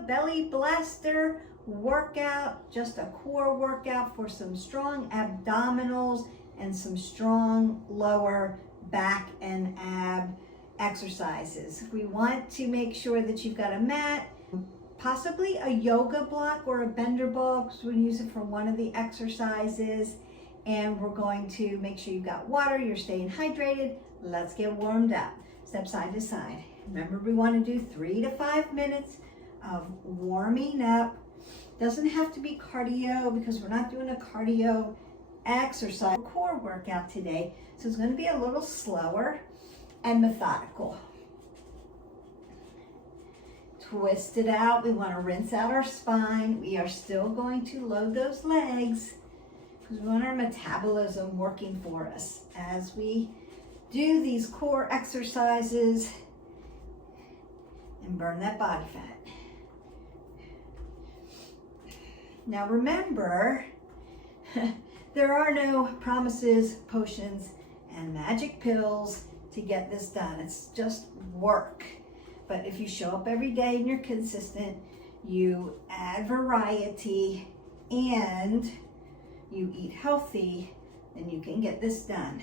yoga belly blaster workout, just a core workout for some strong abdominals and some strong lower back and ab exercises. We want to make sure that you've got a mat, possibly a yoga block or a bender ball, because we use it for one of the exercises. And we're going to make sure you've got water, you're staying hydrated. Let's get warmed up. Step side to side. Remember, we want to do 3 to 5 minutes of warming up. Doesn't have to be cardio, because we're not doing a cardio exercise core workout today. So it's going to be a little slower and methodical. Twist it out. We want to rinse out our spine. We are still going to load those legs because we want our metabolism working for us as we do these core exercises and burn that body fat. Now remember, there are no promises, potions, and magic pills to get this done. It's just work. But if you show up every day and you're consistent, you add variety, and you eat healthy, then you can get this done.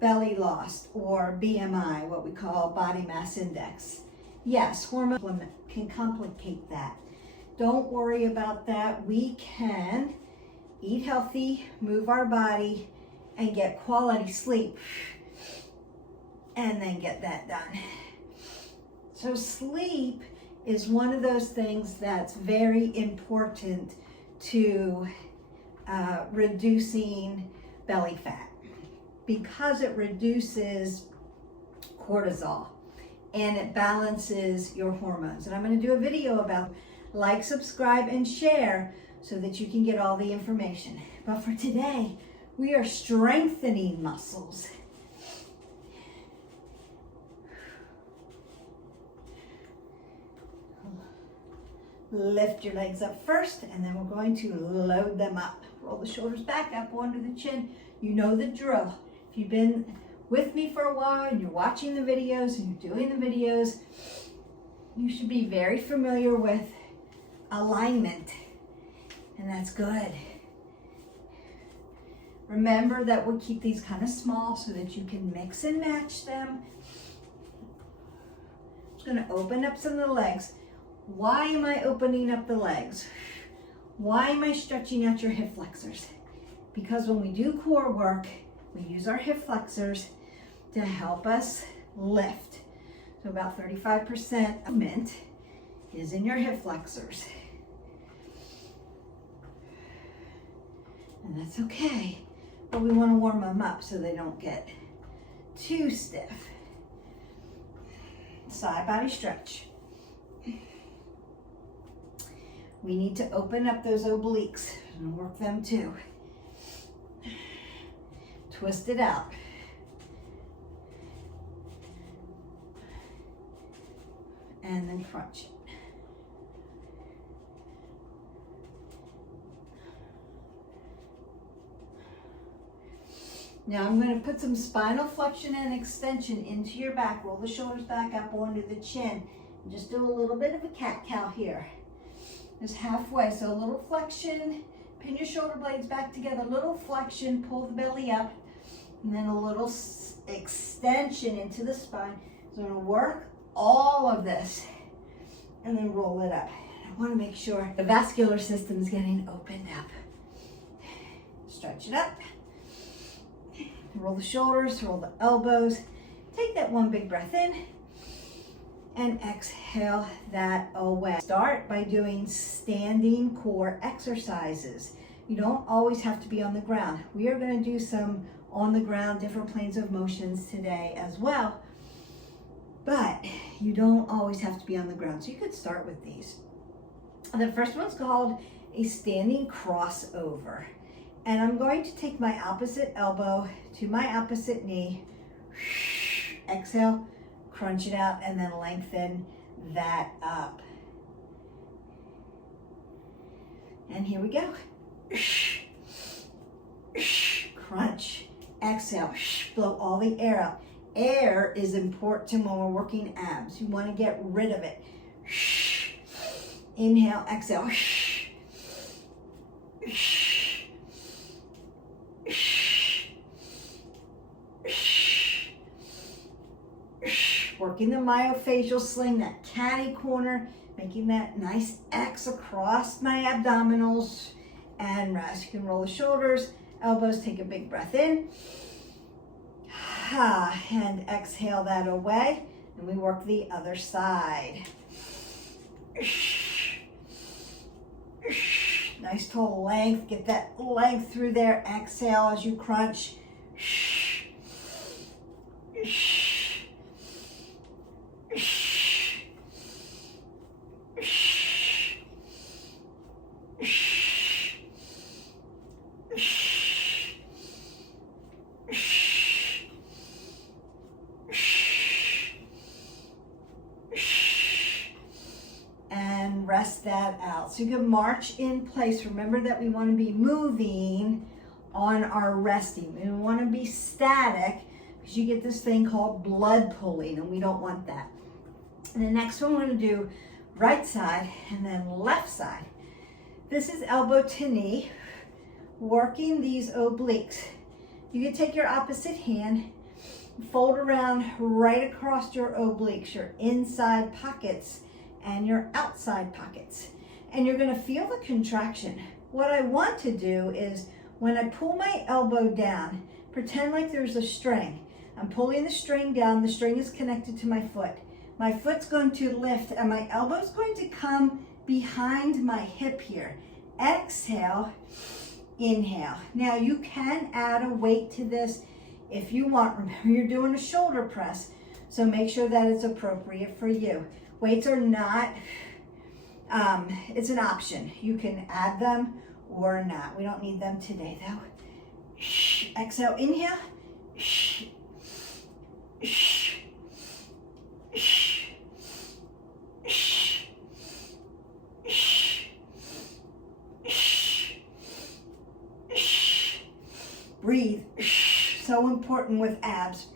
Belly loss, or BMI, what we call body mass index. Yes, hormones can complicate that. Don't worry about that. We can eat healthy, move our body, and get quality sleep, and then get that done. So sleep is one of those things that's very important to reducing belly fat, because it reduces cortisol and it balances your hormones. And I'm going to do a video about like, subscribe, and share so that you can get all the information. But for today, we are strengthening muscles. Lift your legs up first, and then we're going to load them up. Roll the shoulders back up onto the chin. You know the drill. If you've been with me for a while and you're watching the videos and you're doing the videos, you should be very familiar with alignment, and that's good. Remember that we'll keep these kind of small so that you can mix and match them. I'm just going to open up some of the legs. Why am I opening up the legs? Why am I stretching out your hip flexors? Because when we do core work, we use our hip flexors to help us lift. So about 35% movement is in your hip flexors. And that's okay, but we want to warm them up so they don't get too stiff. Side body stretch. We need to open up those obliques and work them too. Twist it out. And then crunch it. Now I'm going to put some spinal flexion and extension into your back. Roll the shoulders back up onto the chin. And just do a little bit of a cat-cow here. Just halfway, so a little flexion, pin your shoulder blades back together, a little flexion, pull the belly up, and then a little extension into the spine. So I'm going to work all of this and then roll it up. I want to make sure the vascular system is getting opened up. Stretch it up. Roll the shoulders, roll the elbows. Take that one big breath in and exhale that away. Start by doing standing core exercises. You don't always have to be on the ground. We are going to do some on the ground, different planes of motions today as well. But you don't always have to be on the ground. So you could start with these. The first one's called a standing crossover. And I'm going to take my opposite elbow to my opposite knee. Exhale, crunch it out, and then lengthen that up. And here we go. Crunch. Exhale. Blow all the air out. Air is important when we're working abs. You want to get rid of it. Inhale, exhale. Working the myofascial sling, that catty corner, making that nice X across my abdominals, and rest. You can roll the shoulders, elbows, take a big breath in, and exhale that away, and we work the other side. Nice tall length, get that length through there, exhale as you crunch. Rest that out. So you can march in place. Remember that we want to be moving on our resting. We don't want to be static because you get this thing called blood pooling, and we don't want that. And the next one we're going to do right side and then left side. This is elbow to knee, working these obliques. You can take your opposite hand, fold around right across your obliques, your inside pockets and your outside pockets. And you're gonna feel the contraction. What I want to do is when I pull my elbow down, pretend like there's a string. I'm pulling the string down, the string is connected to my foot. My foot's going to lift and my elbow's going to come behind my hip here. Exhale, inhale. Now you can add a weight to this if you want. Remember, you're doing a shoulder press, so make sure that it's appropriate for you. Weights are not, it's an option. You can add them or not. We don't need them today though. Exhale, inhale. Breathe. So important with abs.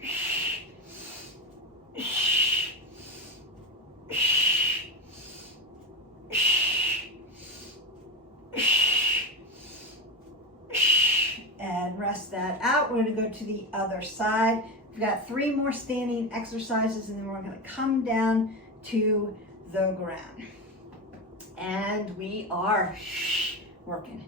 Rest that out. We're going to go to the other side. We've got 3 more standing exercises, and then we're going to come down to the ground. And we are working.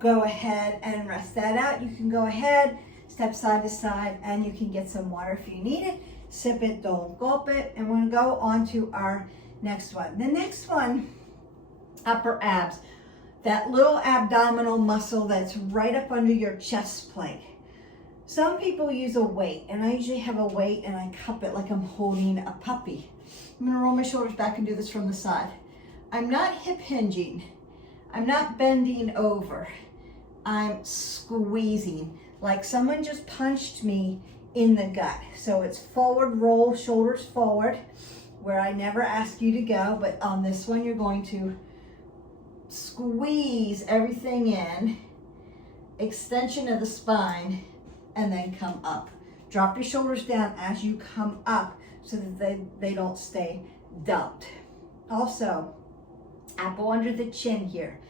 Go ahead and rest that out. You can go ahead, step side to side, and you can get some water if you need it. Sip it, don't gulp it. And we're gonna go on to our next one. The next one, upper abs. That little abdominal muscle that's right up under your chest plate. Some people use a weight, and I usually have a weight and I cup it like I'm holding a puppy. I'm gonna roll my shoulders back and do this from the side. I'm not hip hinging. I'm not bending over. I'm squeezing like someone just punched me in the gut. So it's forward roll, shoulders forward, where I never ask you to go, but on this one you're going to squeeze everything in, extension of the spine, and then come up. Drop your shoulders down as you come up so that they don't stay dumped. Also, apple under the chin here.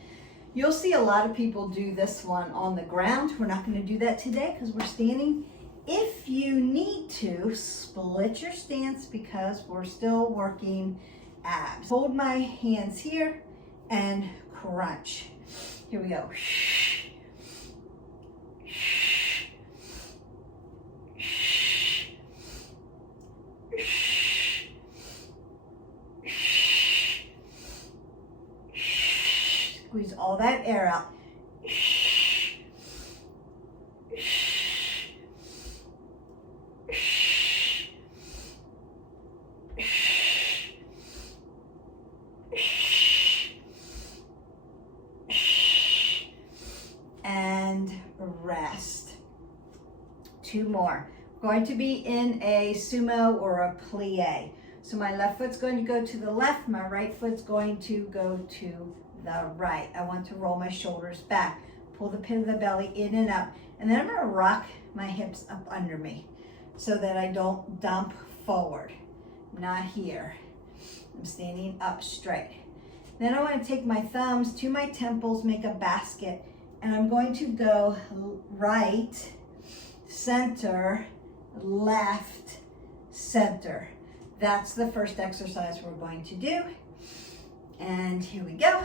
You'll see a lot of people do this one on the ground. We're not going to do that today because we're standing. If you need to, split your stance because we're still working abs. Hold my hands here and crunch. Here we go. Squeeze all that air out. 2 more. We're going to be in a sumo or a plie. So my left foot's going to go to the left, my right foot's going to go to the right. I want to roll my shoulders back, pull the pit of the belly in and up, and then I'm going to rock my hips up under me so that I don't dump forward. Not here. I'm standing up straight. Then I want to take my thumbs to my temples, make a basket, and I'm going to go right, center, left, center. That's the first exercise we're going to do. And here we go.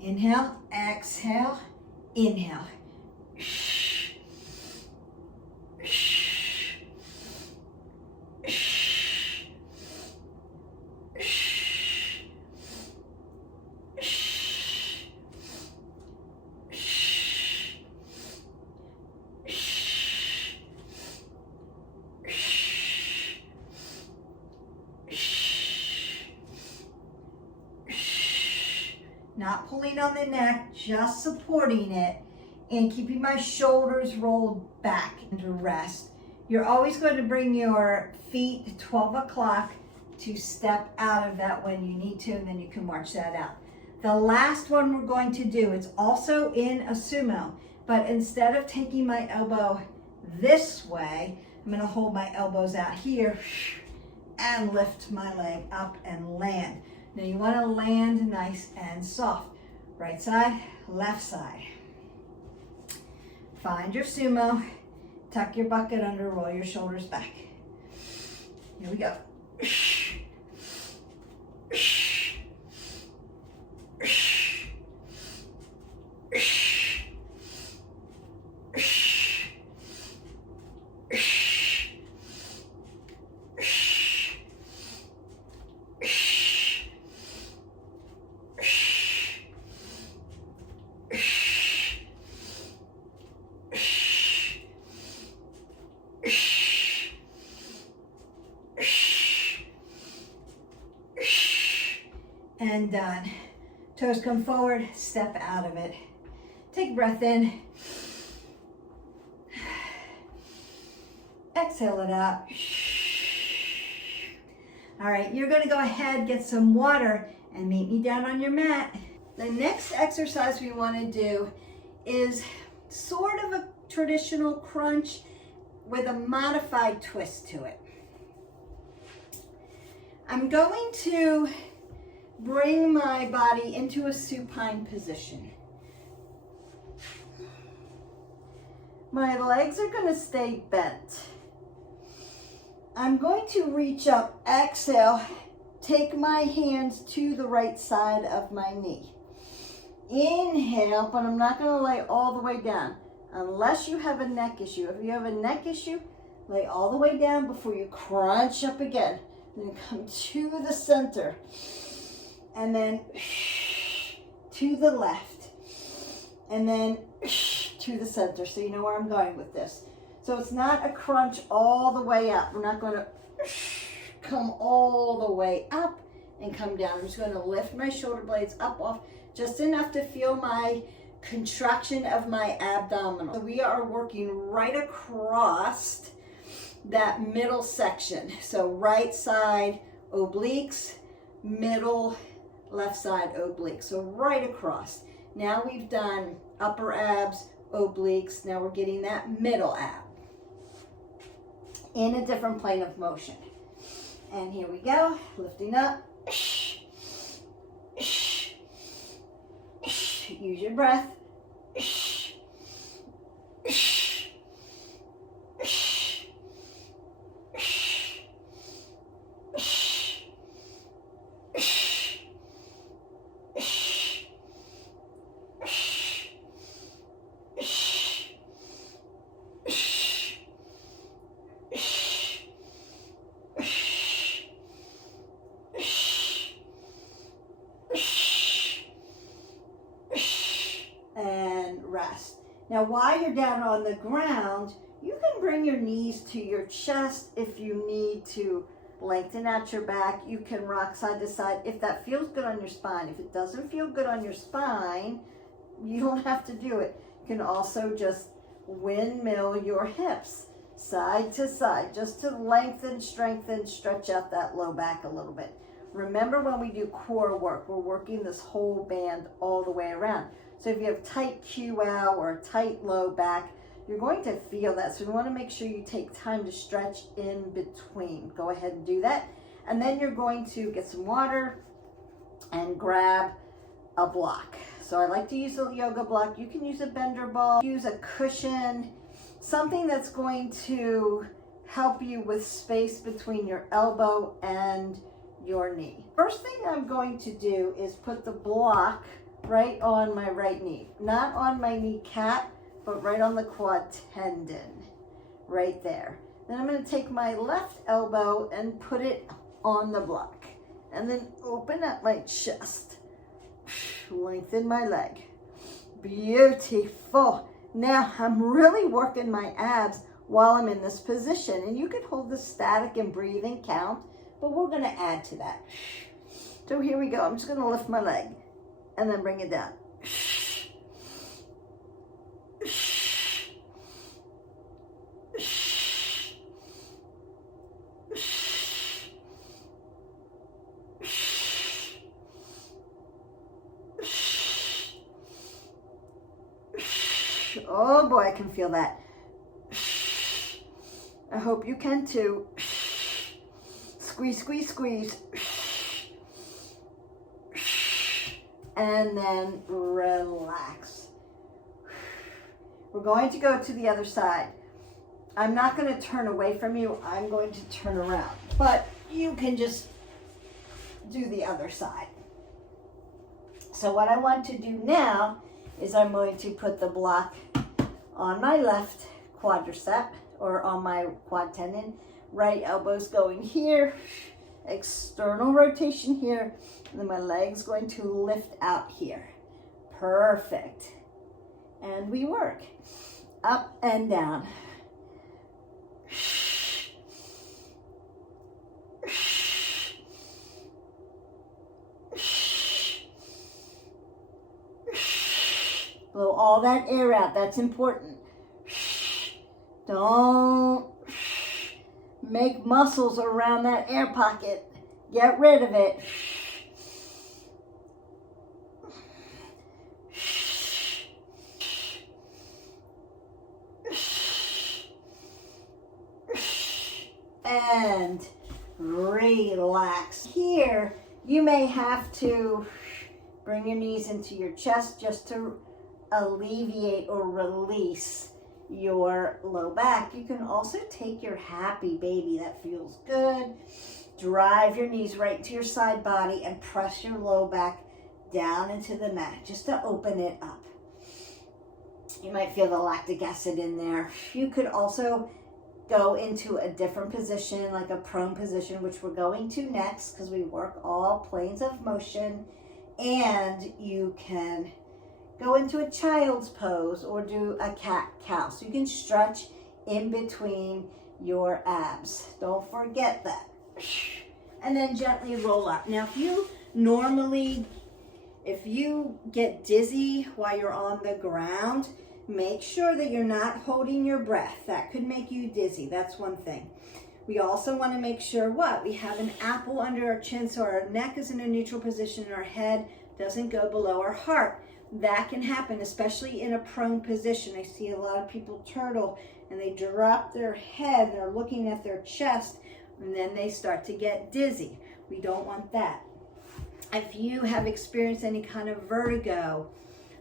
Inhale, exhale, inhale. Not pulling on the neck, just supporting it and keeping my shoulders rolled back into rest. You're always going to bring your feet to 12 o'clock to step out of that when you need to, and then you can march that out. The last one we're going to do, it's also in a sumo, but instead of taking my elbow this way, I'm going to hold my elbows out here and lift my leg up and land. Now you want to land nice and soft. Right side, left side. Find your sumo, tuck your bucket under, roll your shoulders back. Here we go. And done. Toes come forward, step out of it. Take a breath in. Exhale it out. All right, you're gonna go ahead, get some water, and meet me down on your mat. The next exercise we wanna do is sort of a traditional crunch with a modified twist to it. I'm going to bring my body into a supine position. My legs are going to stay bent. I'm going to reach up, exhale, take my hands to the right side of my knee. Inhale, but I'm not going to lay all the way down unless you have a neck issue. If you have a neck issue, lay all the way down before you crunch up again. Then come to the center. And then to the left, and then to the center, so you know where I'm going with this. So it's not a crunch all the way up. We're not going to come all the way up and come down. I'm just going to lift my shoulder blades up off just enough to feel my contraction of my abdominal. So we are working right across that middle section. So right side obliques, middle, left side oblique, so right across. Now we've done upper abs, obliques, now we're getting that middle ab in a different plane of motion. And here we go, lifting up. Use your breath. Now, while you're down on the ground, you can bring your knees to your chest if you need to lengthen out your back. You can rock side to side if that feels good on your spine. If it doesn't feel good on your spine, you don't have to do it. You can also just windmill your hips side to side, just to lengthen, strengthen, stretch out that low back a little bit. Remember, when we do core work, we're working this whole band all the way around. So if you have tight QL or a tight low back, you're going to feel that. So we want to make sure you take time to stretch in between. Go ahead and do that. And then you're going to get some water and grab a block. So I like to use a yoga block. You can use a bender ball, use a cushion, something that's going to help you with space between your elbow and your knee. First thing I'm going to do is put the block right on my right knee, not on my kneecap, but right on the quad tendon, right there. Then I'm going to take my left elbow and put it on the block, and then open up my chest, lengthen my leg. Beautiful. Now I'm really working my abs while I'm in this position, and you could hold the static and breathe and count, but we're going to add to that. So here we go. I'm just going to lift my leg and then bring it down. Oh boy, I can feel that. I hope you can too. Squeeze, squeeze, squeeze. And then relax. We're going to go to the other side. I'm not going to turn away from you. I'm going to turn around. But you can just do the other side. So what I want to do now is I'm going to put the block on my left quadricep, or on my quad tendon. Right elbow's going here, external rotation here, and then my leg's going to lift out here. Perfect. And we work up and down. Blow all that air out. That's important. Don't make muscles around that air pocket. Get rid of it. And relax. Here, you may have to bring your knees into your chest just to alleviate or release your low back. You can also take your happy baby, that feels good. Drive your knees right into your side body and press your low back down into the mat just to open it up. You might feel the lactic acid in there. You could also go into a different position, like a prone position, which we're going to next, because we work all planes of motion. And you can go into a child's pose or do a cat-cow. So you can stretch in between your abs. Don't forget that. And then gently roll up. Now, if you get dizzy while you're on the ground, make sure that you're not holding your breath. That could make you dizzy. That's one thing. We also want to make sure we have an apple under our chin, so our neck is in a neutral position and our head doesn't go below our heart. That can happen, especially in a prone position. I see a lot of people turtle and they drop their head and they're looking at their chest, and then they start to get dizzy. We don't want that. If you have experienced any kind of vertigo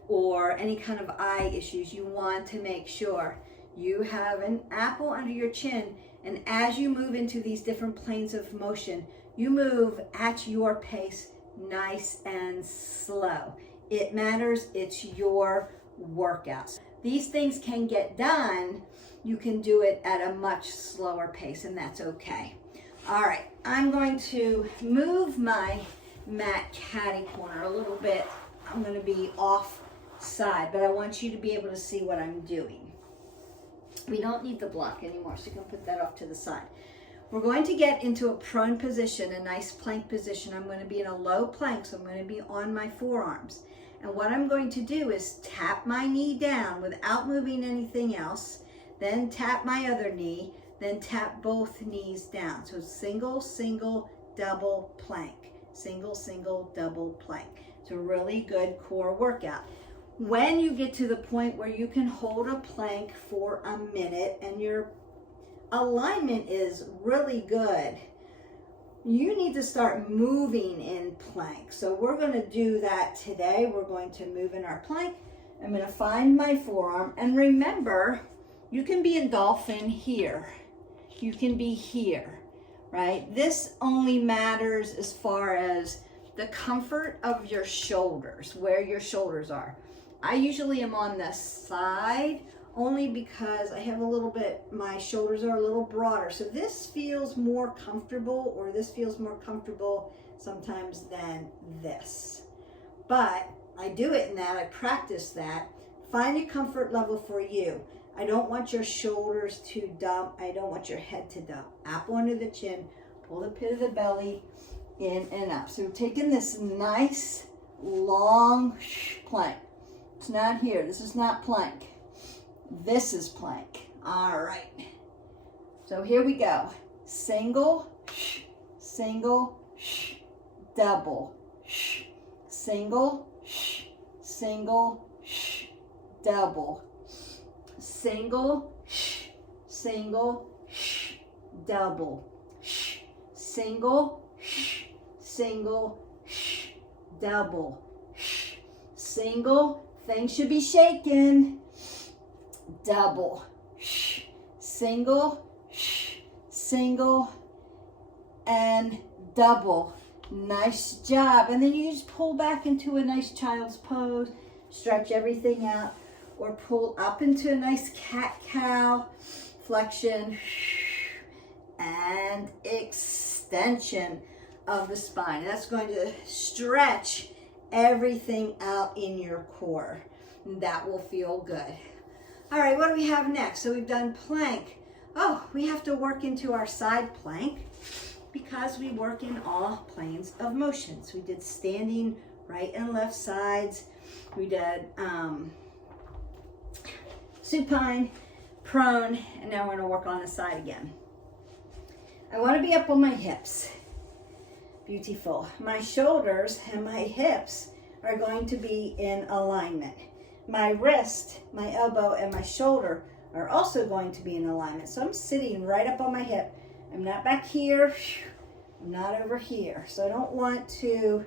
or any kind of eye issues, you want to make sure you have an apple under your chin, and as you move into these different planes of motion, you move at your pace, nice and slow. It matters. It's your workout. These things can get done. You can do it at a much slower pace, and that's okay. All right, I'm going to move my mat catty corner a little bit. I'm going to be off side, but I want you to be able to see what I'm doing. We don't need the block anymore, so you can put that off to the side. We're going to get into a prone position, a nice plank position. I'm going to be in a low plank, so I'm going to be on my forearms. And what I'm going to do is tap my knee down without moving anything else, then tap my other knee, then tap both knees down. So single, single, double plank. Single, single, double plank. It's a really good core workout. When you get to the point where you can hold a plank for a minute and your alignment is really good, you need to start moving in plank. So we're going to do that today. We're going to move in our plank. I'm going to find my forearm. And remember, you can be in dolphin here. You can be here, right? This only matters as far as the comfort of your shoulders, where your shoulders are. I usually am on the side only because I have a little bit, my shoulders are a little broader. So this feels more comfortable, or this feels more comfortable sometimes than this. But I do it in that, I practice that. Find a comfort level for you. I don't want your shoulders to dump. I don't want your head to dump. Apple under the chin, pull the pit of the belly in and up. So we're taking this nice long plank. It's not here, this is not plank. This is plank. All right. So here we go. Single, single, double, single, single, double, single, single, double, single, single, double, single. Things should be shaken. Double, single, single, and double. Nice job. And then you just pull back into a nice child's pose, stretch everything out, or pull up into a nice cat-cow, flexion, and extension of the spine. That's going to stretch everything out in your core. That will feel good. All right, what do we have next? So we've done plank. Oh, we have to work into our side plank because we work in all planes of motion. So we did standing right and left sides. We did supine, prone, and now we're gonna work on the side again. I wanna be up on my hips. Beautiful. My shoulders and my hips are going to be in alignment. My wrist, my elbow, and my shoulder are also going to be in alignment. So I'm sitting right up on my hip. I'm not back here. I'm not over here. So I don't want to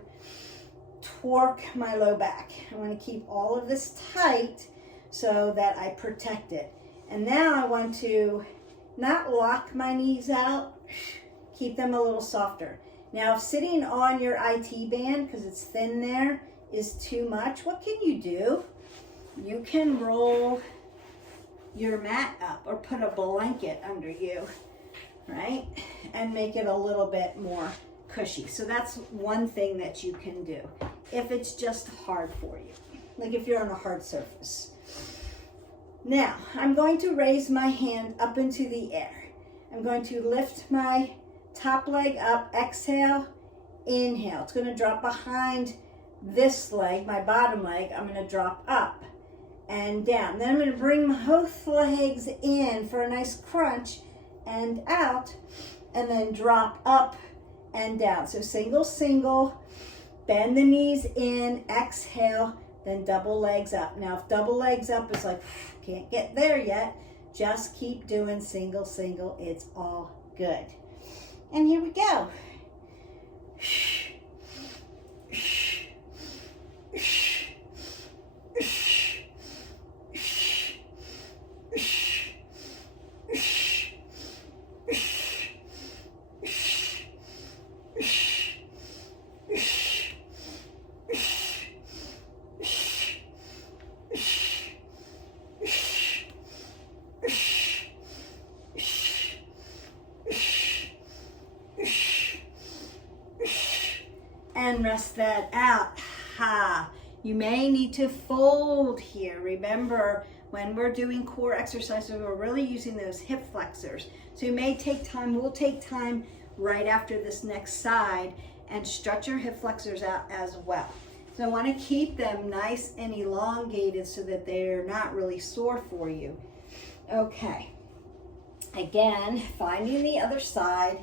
torque my low back. I want to keep all of this tight so that I protect it. And now I want to not lock my knees out, keep them a little softer. Now, if sitting on your IT band, because it's thin there, is too much, what can you do? You can roll your mat up or put a blanket under you, right? And make it a little bit more cushy. So that's one thing that you can do if it's just hard for you, like if you're on a hard surface. Now, I'm going to raise my hand up into the air. I'm going to lift my top leg up, exhale, inhale. It's going to drop behind this leg, my bottom leg. I'm going to drop up and down. Then I'm going to bring both legs in for a nice crunch and out, and then drop up and down. So single, single, bend the knees in, exhale, then double legs up. Now, if double legs up is like, can't get there yet, just keep doing single, single. It's all good. And here we go. And rest that out. Ha. You may need to fold here. Remember, when we're doing core exercises, we're really using those hip flexors. So you may take time, we'll take time right after this next side and stretch your hip flexors out as well. So I want to keep them nice and elongated so that they're not really sore for you. Okay. Again, finding the other side.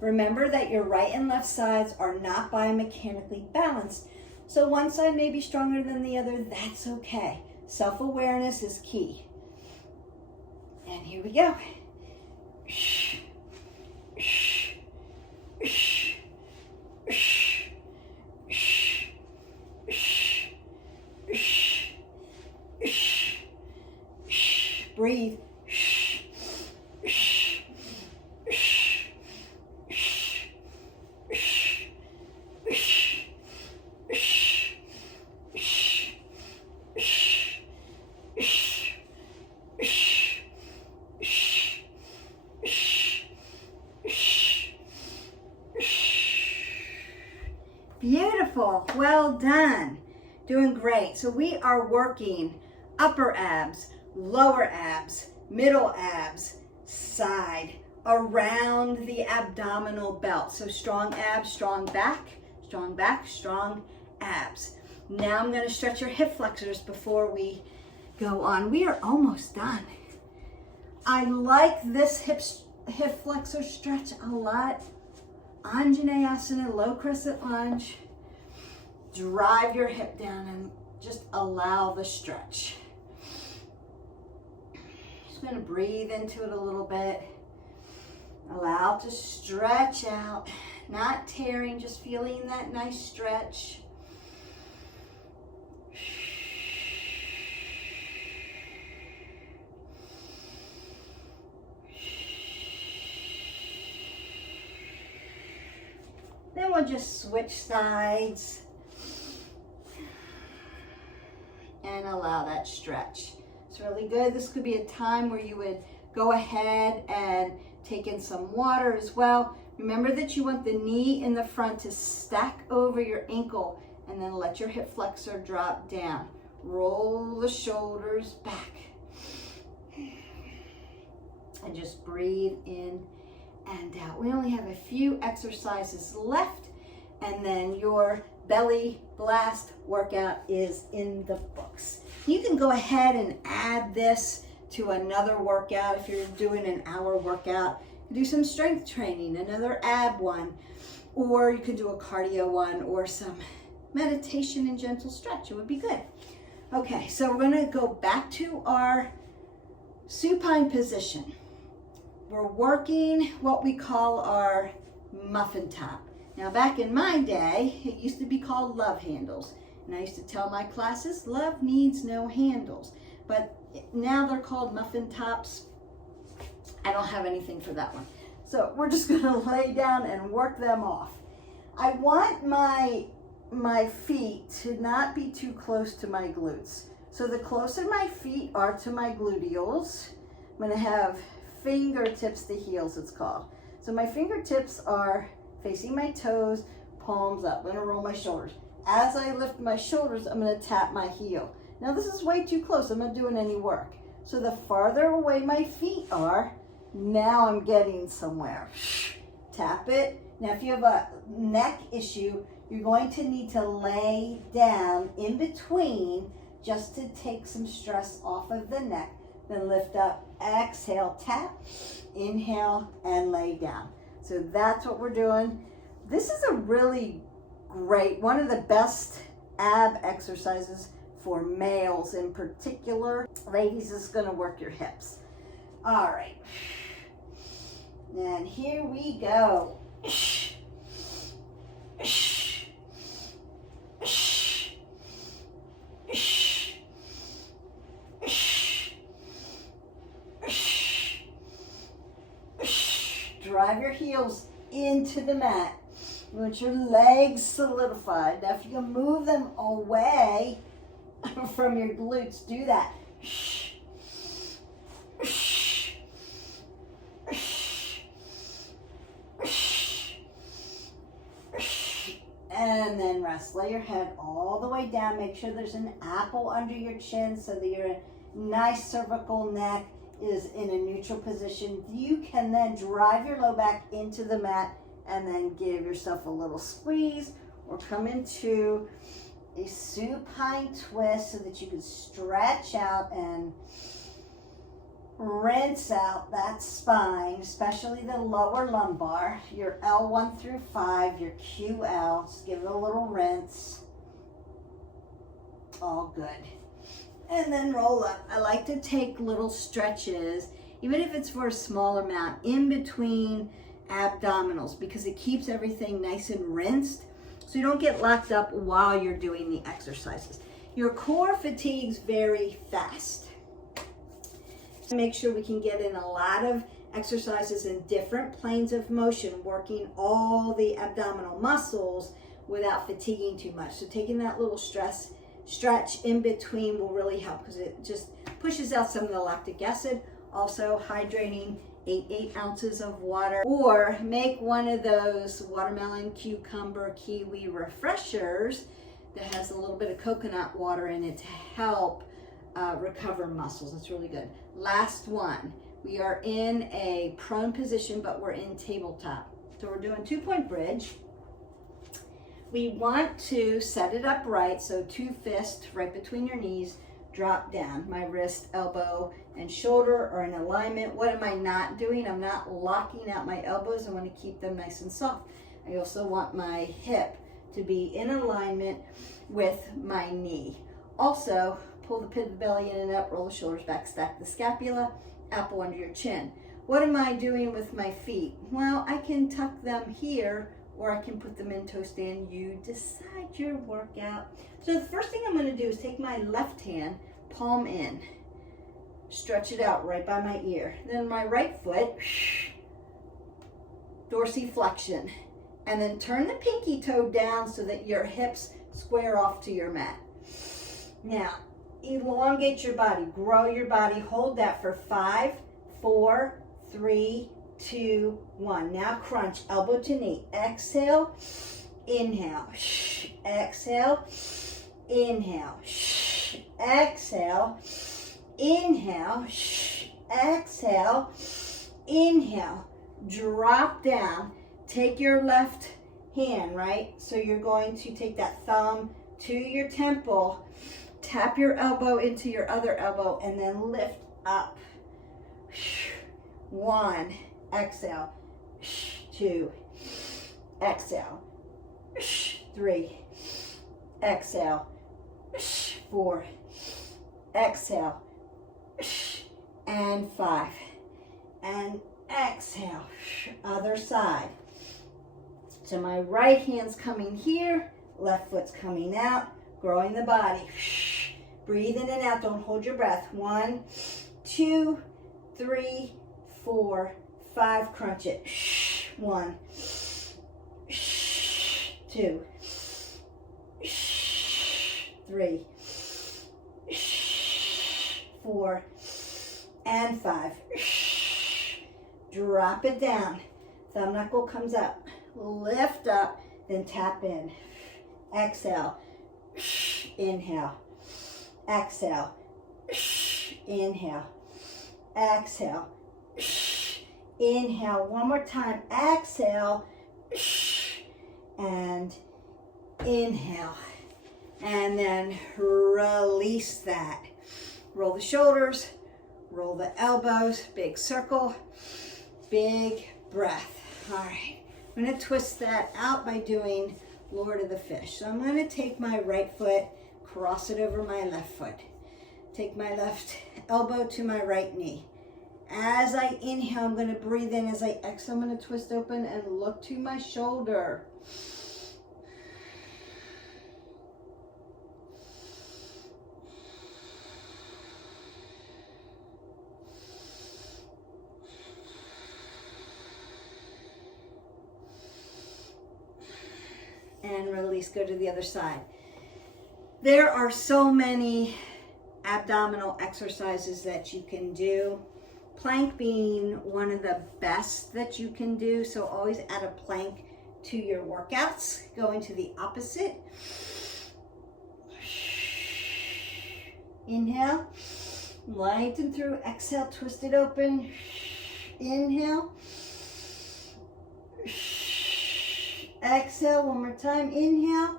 Remember that your right and left sides are not biomechanically balanced. So one side may be stronger than the other. That's okay. Self-awareness is key. And here we go. Shh. Shh. Shh. Shh. Shh. Shh. Shh. Shh. Shh. Breathe. Shh. Shh. Shh. Shh. Shh. Shh. Beautiful, well done, doing great. So we are working upper abs, lower abs, middle abs, side, around the abdominal belt. So strong abs, strong back, strong abs. Now I'm going to stretch your hip flexors before we go on. We are almost done. I like this hip flexor stretch a lot. Anjaneyasana, low crescent lunge. Drive your hip down and just allow the stretch. Just going to breathe into it a little bit. Allow it to stretch out, not tearing, just feeling that nice stretch. Then we'll just switch sides and allow that stretch. It's really good. This could be a time where you would go ahead and take in some water as well. Remember that you want the knee in the front to stack over your ankle and then let your hip flexor drop down. Roll the shoulders back. And just breathe in and out. We only have a few exercises left, and then your belly blast workout is in the books. You can go ahead and add this to another workout. If you're doing an hour workout, do some strength training, another ab one, or you could do a cardio one or some meditation and gentle stretch. It would be good. Okay, so we're going to go back to our supine position. We're working what we call our muffin top. Now, back in my day, it used to be called love handles. And I used to tell my classes, love needs no handles. But now they're called muffin tops. I don't have anything for that one. So we're just gonna lay down and work them off. I want my feet to not be too close to my glutes. So the closer my feet are to my gluteals, I'm gonna have fingertips to heels, it's called. So my fingertips are facing my toes, palms up. I'm gonna roll my shoulders. As I lift my shoulders, I'm gonna tap my heel. Now this is way too close, I'm not doing any work. So the farther away my feet are, now I'm getting somewhere. Tap it. Now if you have a neck issue, you're going to need to lay down in between just to take some stress off of the neck. Then lift up, exhale, tap, inhale, and lay down. So that's what we're doing. This is a really great, one of the best ab exercises for males in particular. Ladies, this is gonna work your hips. All right, and here we go. Drive your heels into the mat. You want your legs solidified. Now, if you can move them away from your glutes, do that. And then rest. Lay your head all the way down. Make sure there's an apple under your chin so that your nice cervical neck is in a neutral position. You can then drive your low back into the mat and then give yourself a little squeeze or come into a supine twist so that you can stretch out and rinse out that spine, especially the lower lumbar, your L1 through 5, your QL. Just give it a little rinse. All good. And then roll up. I like to take little stretches, even if it's for a small amount, in between abdominals, because it keeps everything nice and rinsed so you don't get locked up while you're doing the exercises. Your core fatigues very fast. Make sure we can get in a lot of exercises in different planes of motion, working all the abdominal muscles without fatiguing too much. So taking that little stretch in between will really help, because it just pushes out some of the lactic acid. Also hydrating 8 ounces of water, or make one of those watermelon, cucumber, kiwi refreshers that has a little bit of coconut water in it to help recover muscles. It's really good. Last one. We are in a prone position, but we're in tabletop. So we're doing 2-point bridge. We want to set it up right, so 2 fists right between your knees, drop down. My wrist, elbow, and shoulder are in alignment. What am I not doing? I'm not locking out my elbows. I want to keep them nice and soft. I also want my hip to be in alignment with my knee. Also, pull the pit of the belly in and up, roll the shoulders back, stack the scapula, apple under your chin. What am I doing with my feet? Well, I can tuck them here, or I can put them in toe stand. You decide your workout. So the first thing I'm going to do is take my left hand, palm in, stretch it out right by my ear. Then my right foot, dorsiflexion, and then turn the pinky toe down so that your hips square off to your mat. Now, elongate your body, grow your body, hold that for 5, 4, 3, 2, 1. Now crunch, elbow to knee. Exhale, inhale, exhale, inhale, exhale, inhale, exhale, inhale. Drop down. Take your left hand, right? So you're going to take that thumb to your temple, tap your elbow into your other elbow, and then lift up. 1, exhale. 2, exhale. 3, exhale. 4, exhale. And 5, and exhale. Other side. So my right hand's coming here, left foot's coming out, growing the body. Breathe in and out, don't hold your breath. 1, 2, 3, 4, 5, crunch it. 1, 2, 3, 4, and 5. Drop it down. Thumb knuckle comes up. Lift up, then tap in. Exhale. Inhale. Exhale. Inhale. Exhale. Inhale. One more time. Exhale. And inhale. And then release that. Roll the shoulders. Roll the elbows. Big circle. Big breath. All right. I'm going to twist that out by doing Lord of the Fish. So I'm going to take my right foot, cross it over my left foot. Take my left elbow to my right knee. As I inhale, I'm going to breathe in. As I exhale, I'm going to twist open and look to my shoulder. And release, go to the other side. There are so many abdominal exercises that you can do. Plank being one of the best that you can do. So always add a plank to your workouts. Going to the opposite. Inhale, lighten through. Exhale, twist it open. Inhale. Exhale, one more time. Inhale.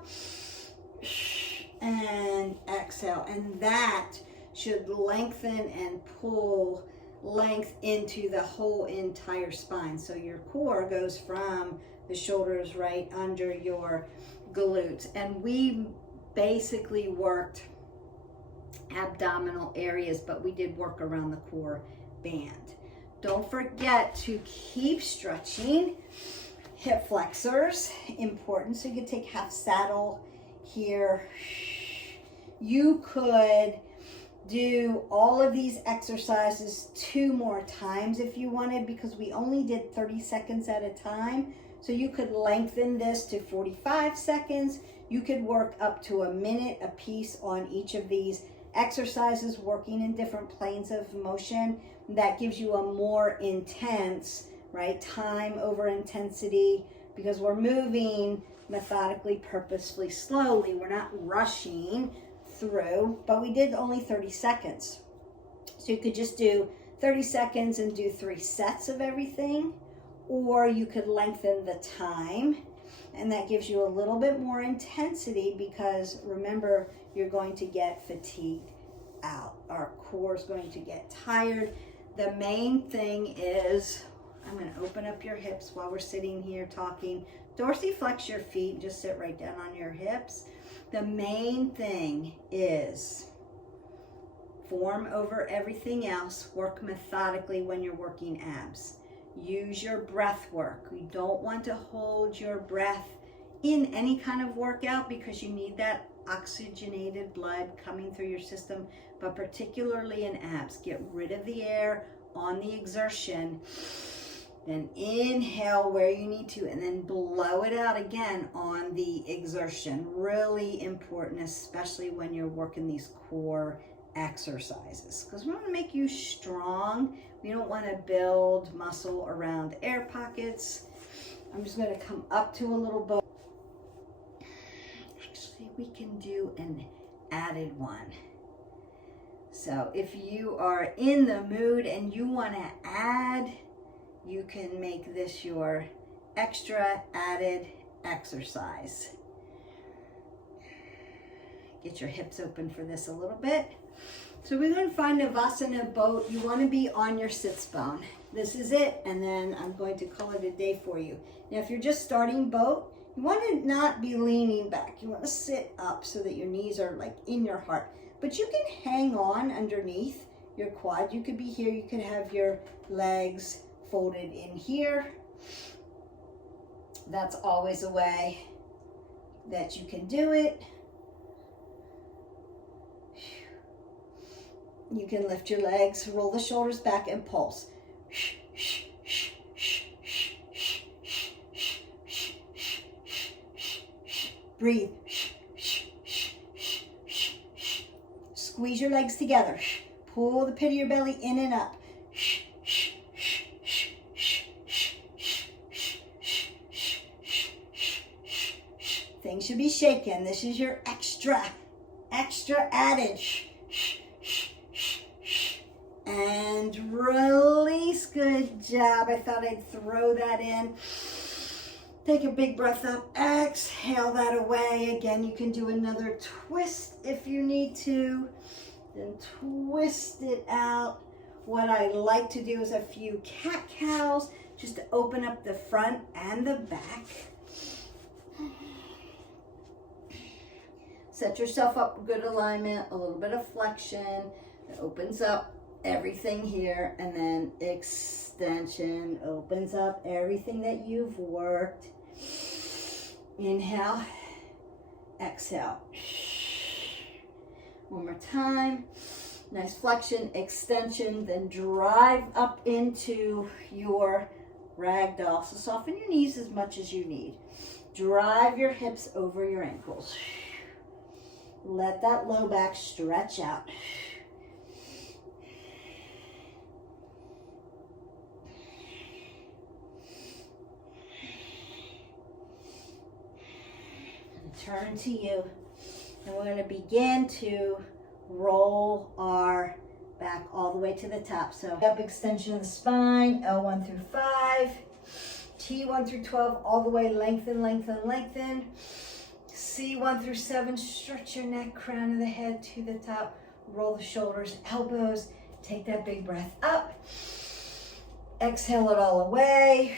and exhale. And that should lengthen and pull length into the whole entire spine. So your core goes from the shoulders right under your glutes. And we basically worked abdominal areas, but we did work around the core band. Don't forget to keep stretching. Hip flexors, important. So you can take half saddle here. You could do all of these exercises 2 more times if you wanted, because we only did 30 seconds at a time. So you could lengthen this to 45 seconds. You could work up to a minute a piece on each of these exercises, working in different planes of motion. That gives you a more intense, right, time over intensity, because we're moving methodically, purposefully, slowly. We're not rushing through, but we did only 30 seconds. So you could just do 30 seconds and do 3 sets of everything, or you could lengthen the time, and that gives you a little bit more intensity, because remember, you're going to get fatigued out. Our core is going to get tired. The main thing is, I'm going to open up your hips while we're sitting here talking. Dorsiflex your feet, just sit right down on your hips. The main thing is form over everything else. Work methodically when you're working abs. Use your breath work. We don't want to hold your breath in any kind of workout, because you need that oxygenated blood coming through your system, but particularly in abs. Get rid of the air on the exertion, then inhale where you need to, and then blow it out again on the exertion. Really important, especially when you're working these core exercises, because we want to make you strong. We don't want to build muscle around air pockets. I'm just going to come up to a little bow. Actually, we can do an added one. So if you are in the mood and you want to add, you can make this your extra added exercise. Get your hips open for this a little bit. So we're going to find Navasana boat. You want to be on your sits bone. This is it, and then I'm going to call it a day for you. Now, if you're just starting boat, you want to not be leaning back. You want to sit up so that your knees are like in your heart. But you can hang on underneath your quad. You could be here. You could have your legs folded in here. That's always a way that you can do it. You can lift your legs, roll the shoulders back, and pulse. Breathe. Squeeze your legs together. Pull the pit of your belly in and up. Things should be shaken. This is your extra added. And release. Good job. I thought I'd throw that in. Take a big breath up. Exhale that away. Again, you can do another twist if you need to. Then twist it out. What I like to do is a few cat-cows, just to open up the front and the back. Set yourself up good alignment, a little bit of flexion. It opens up everything here, and then extension opens up everything that you've worked. Inhale, exhale. One more time. Nice flexion, extension, then drive up into your ragdoll. So soften your knees as much as you need. Drive your hips over your ankles. Let that low back stretch out. Turn to you, and we're going to begin to roll our back all the way to the top. So up extension of the spine, L1 through 5, T1 through 12, all the way lengthen, lengthen, lengthen. see 1 through 7. Stretch your neck, crown of the head to the top. Roll the shoulders, elbows. Take that big breath up. Exhale it all away.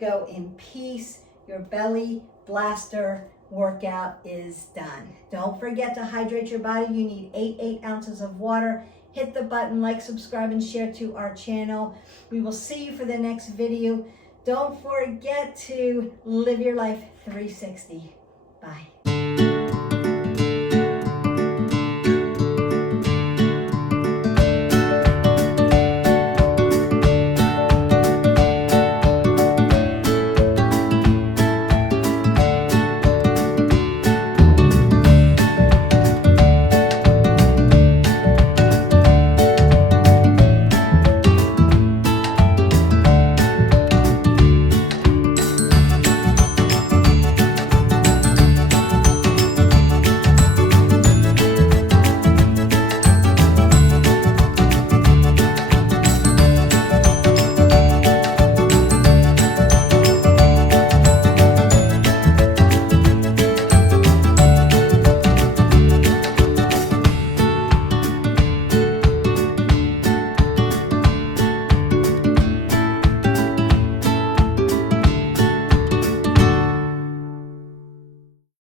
Go in peace. Your belly blaster workout is done. Don't forget to hydrate your body. You need 8 ounces of water. Hit the button, like, subscribe, and share to our channel. We will see you for the next video. Don't forget to live your life 360. Bye.